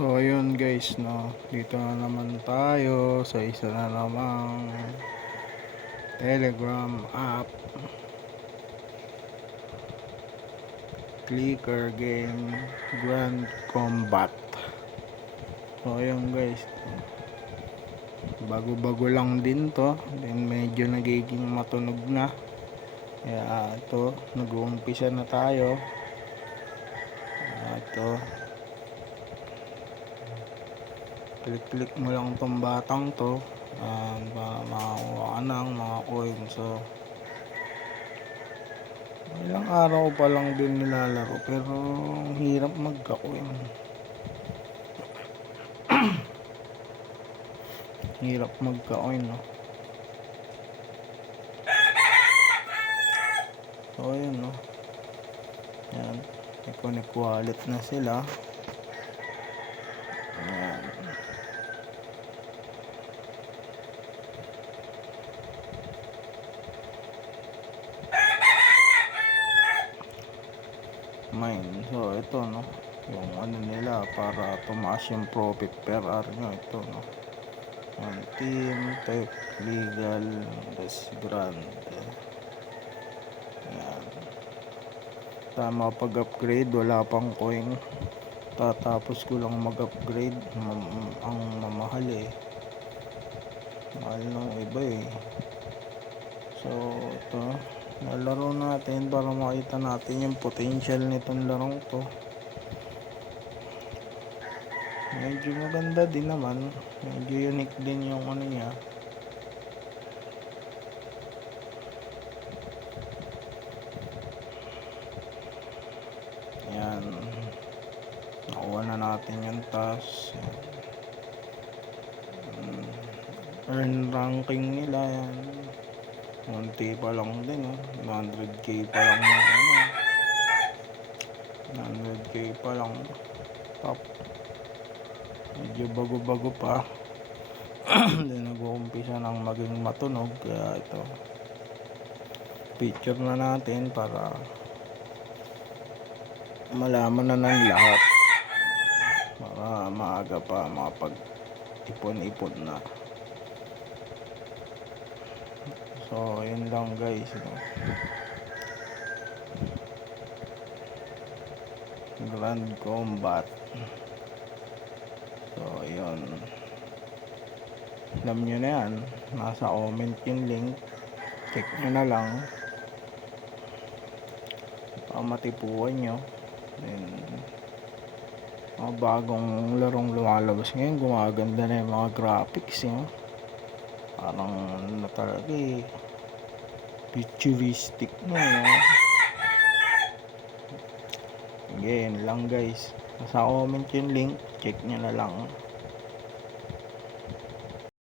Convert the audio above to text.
So ayun guys, no, dito na naman tayo sa isa na namang Telegram app, clicker game, Grand Combat. So ayun guys, bago lang din to, then medyo nagiging matunog na, kaya ito nag-uumpisa na tayo. Ito, click mo lang tong batang to para makakuha ka ng mga coin. So ilang araw pa lang din nilalaro, pero ang hirap magka-coin. Hirap magka-coin, no? So ayun, no, yan, i-connect wallet na sila. Ayan. Mine. So ito, no, yung ano nila para tumaas yung profit per hour nyo. Ito, no, one team type legal das grand. Ayan. Tama, pag upgrade wala pang coin, tatapos ko lang mag upgrade. Ang mamahal mahal nung iba So ito, nalaro natin para makita natin yung potential nitong larong to. Medyo maganda din naman, medyo unique din yung ano niya. Yan, nakuha na natin yung task. Earn ranking nila yan, konti pa lang din, 100k pa lang yung ano, 100k pa lang top. Medyo bago pa. Hindi nag-uumpisa nang maging matunog, kaya ito, picture na natin para malaman na ng lahat, para maaga pa makapag-ipon na. So yun lang guys, no? Grand Combat. So yun, alam nyo na yan, nasa comment yung link, check nyo na lang para matipuan nyo. Then mga bagong larong lumalabas ngayon, gumaganda na yung mga graphics, parang na talaga futuristic na, Again lang guys, nasa comment yung link, check nyo na lang.